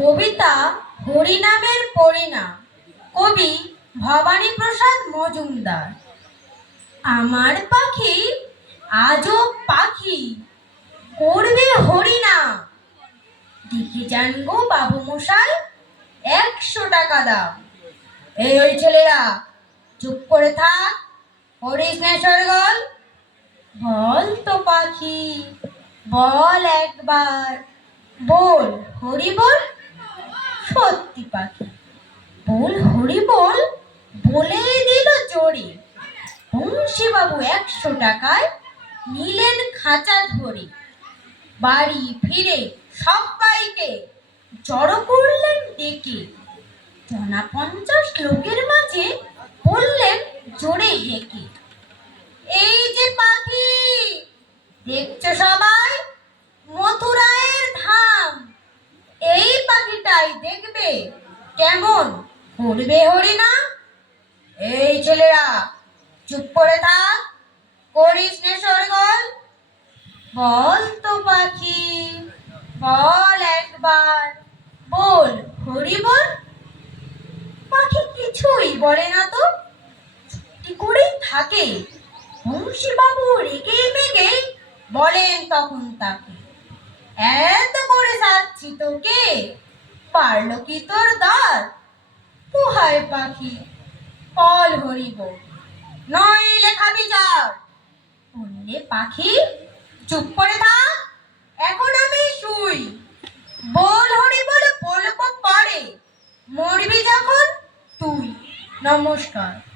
কবিতা হরিনামের পরিণাম। কবি ভবানী প্রসাদ মজুমদার। আমার পাখি আজব পাখি, করবে হরিনাম। দেখে যান গো বাবু মশাই একশো টাকা দাম। এই ওই ছেলেরা, চুপ করে থাক হরিস না সরগল। বল তো পাখি, বল একবার। বল, হরি বল সত্যি পাখি বল, হরি বল, বলে দিল জোরে। বংশী বাবু একশো টাকায় নিলেন খাঁচা ধরে। বাড়ি ফিরে সবাইকে জড়ো করলেন ডেকে। জনা পঞ্চাশ লোকের মাঝে বললেন জোরে হেঁকে। এই যে পাখি, দেখছ সবাই? দেখবে কেমন? করবে হরিনা? এই ছেলেরা, চুপ করে থাক। করিস নে সরগল বল তো পাখি। বল একবার। বল, হরি বল। পাখি কিছুই বলে না তো। চুপটি করেই থাকে। বংশীবাবু রেগে মেগে বলেন তখন তাকে, এত করে যাচ্ছি তোকে। পারল কি তোর দাঁত পুহায় পাখি, ফল হরিব নইলে খাবি চার বললে পাখি, চুপ করে থাক, এখন আমি শুই। বল হরি বল বলব পারে। মরবি যখন তুই। নমস্কার।